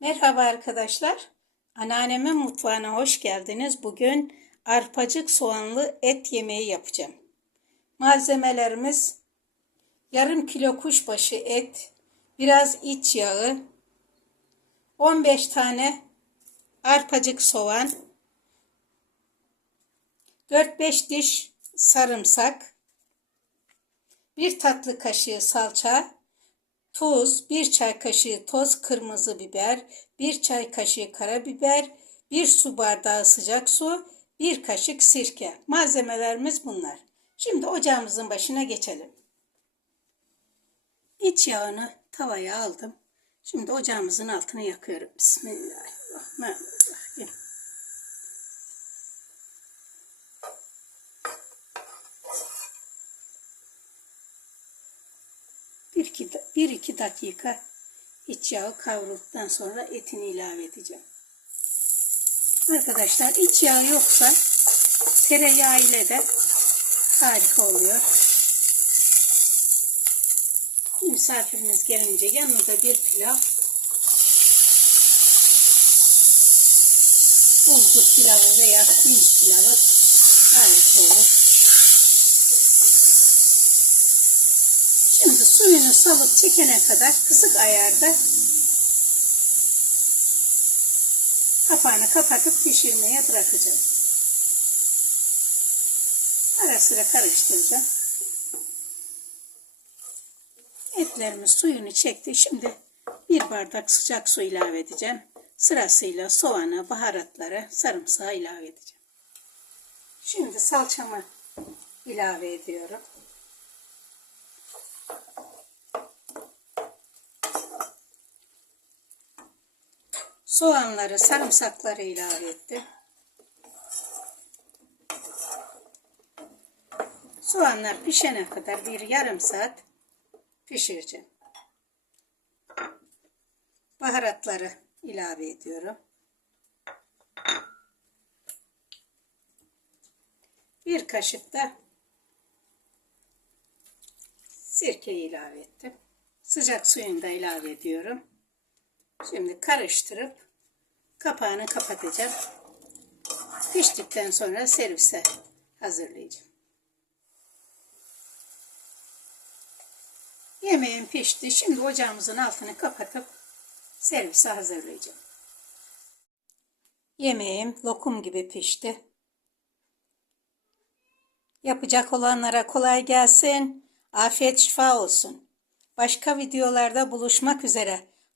Merhaba arkadaşlar. Anneannemin mutfağına hoş geldiniz. Bugün arpacık soğanlı et yemeği yapacağım. Malzemelerimiz yarım kilo kuşbaşı et, biraz iç yağı, 15 tane arpacık soğan, 4-5 diş sarımsak, bir tatlı kaşığı salça, tuz, bir çay kaşığı toz kırmızı biber, bir çay kaşığı karabiber, bir su bardağı sıcak su, bir kaşık sirke. Malzemelerimiz bunlar. Şimdi ocağımızın başına geçelim. İç yağını tavaya aldım. Şimdi ocağımızın altını yakıyorum. Bismillahirrahmanirrahim. Bir iki, bir iki dakika iç yağı kavrulduktan sonra etini ilave edeceğim. Arkadaşlar iç yağı yoksa tereyağı ile de harika oluyor. Misafiriniz gelince yanında bir pilav bulgur pilavı veya pirinç pilavı harika olur. Şimdi suyunu salıp çekene kadar kısık ayarda kapağını kapatıp pişirmeye bırakacağım. Ara sıra karıştıracağım. Etlerimiz suyunu çekti. Şimdi bir bardak sıcak su ilave edeceğim. Sırasıyla soğanı, baharatları, sarımsağı ilave edeceğim. Şimdi salçamı ilave ediyorum. Soğanları, sarımsakları ilave ettim. Soğanlar pişene kadar bir yarım saat pişireceğim. Baharatları ilave ediyorum. Bir kaşık da sirke ilave ettim. Sıcak suyunu da ilave ediyorum. Şimdi karıştırıp kapağını kapatacağım. Piştikten sonra servise hazırlayacağım. Yemeğim pişti. Şimdi ocağımızın altını kapatıp servise hazırlayacağım. Yemeğim lokum gibi pişti. Yapacak olanlara kolay gelsin. Afiyet şifa olsun. Başka videolarda buluşmak üzere.